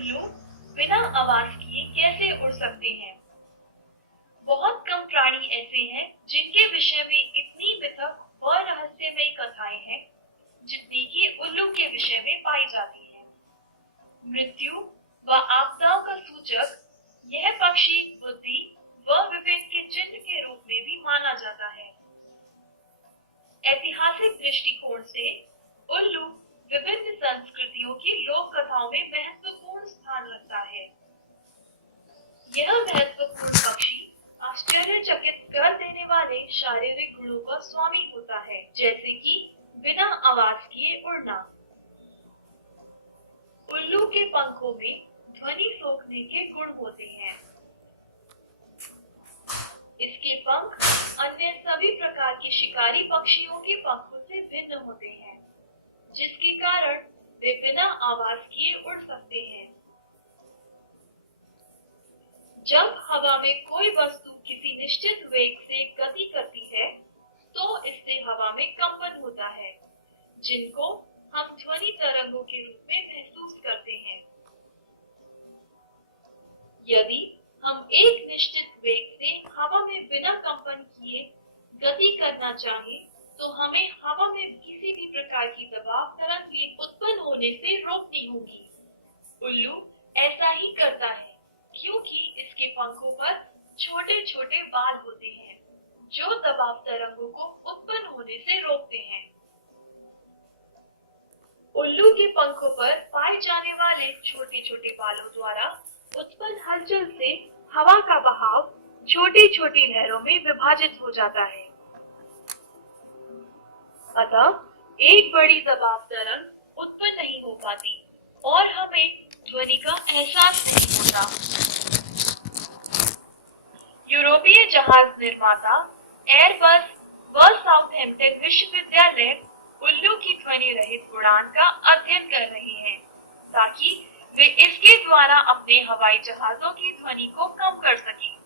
उल्लू बिना आवाज किए कैसे उड़ सकते हैं? बहुत कम प्राणी ऐसे हैं जिनके विषय में इतनी मिथक और रहस्यमयी कथाएं हैं जितनी कि उल्लू के विषय में पाई जाती हैं। मृत्यु व आपदाओं का सूचक यह पक्षी बुद्धि व विवेक के चिन्ह के रूप में भी माना जाता है। ऐतिहासिक दृष्टिकोण से उल्लू विभिन्न संस्कृतियों की लोक कथाओं में महत्वपूर्ण स्थान रखता है। यह महत्वपूर्ण पक्षी आश्चर्यचकित कर देने वाले शारीरिक गुणों का स्वामी होता है, जैसे कि बिना आवाज किए उड़ना। उल्लू के पंखों में ध्वनि सोखने के गुण होते हैं। इसके पंख अन्य सभी प्रकार के शिकारी पक्षियों के पंखों से भिन्न होते हैं, जिसके कारण वे बिना आवाज किए उड़ सकते हैं। जब हवा में कोई वस्तु किसी निश्चित वेग से गति करती है, तो इससे हवा में कंपन होता है, जिनको हम ध्वनि तरंगों के रूप में महसूस करते हैं। यदि हम एक निश्चित वेग से हवा में बिना कंपन किए गति करना चाहें, तो हमें हवा में किसी भी प्रकार की दबाव तरंगें उत्पन्न होने से रोकनी होगी। उल्लू ऐसा ही करता है क्योंकि इसके पंखों पर छोटे छोटे बाल होते हैं, जो दबाव तरंगों को उत्पन्न होने से रोकते हैं। उल्लू के पंखों पर पाए जाने वाले छोटे छोटे बालों द्वारा उत्पन्न हलचल से हवा का बहाव छोटी छोटी लहरों में विभाजित हो जाता है। अतः एक बड़ी दबाव तरंग उत्पन्न नहीं हो पाती और हमें ध्वनि का एहसास नहीं होता। यूरोपीय जहाज निर्माता एयरबस व साउथहैम्पटन विश्वविद्यालय उल्लू की ध्वनि रहित उड़ान का अध्ययन कर रहे हैं, ताकि वे इसके द्वारा अपने हवाई जहाजों की ध्वनि को कम कर सकें।